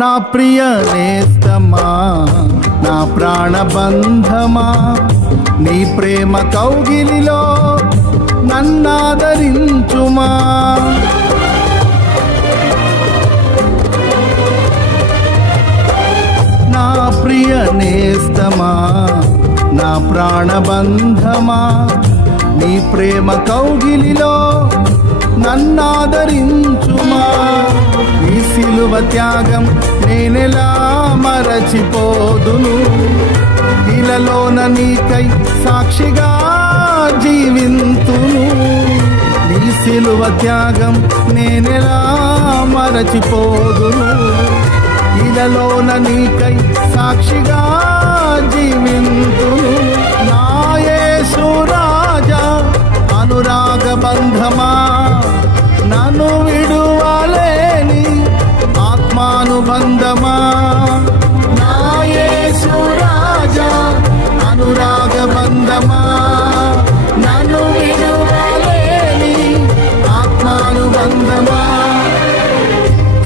నా ప్రియ నేస్తమా, నా ప్రాణబంధమా, నీ ప్రేమ కౌగిలిలో నన్నాదరించుమా. నా ప్రియ నేస్తమా, నా ప్రాణబంధమా, నీ ప్రేమ కౌగిలిలో నన్నాదరించుమా. నీ సిలువ త్యాగం నేనెలా మరచిపోదును, ఇలలోన నీకై సాక్షిగా జీవింతును. నీ సిలువ త్యాగం నేనెలా మరచిపోదును, ఇలలోన నీకై సాక్షిగా జీవింతును. నా యేసు రాజా అనురాగ బంధమా, నన్ను విడువలేని ఆత్మానుబంధమా,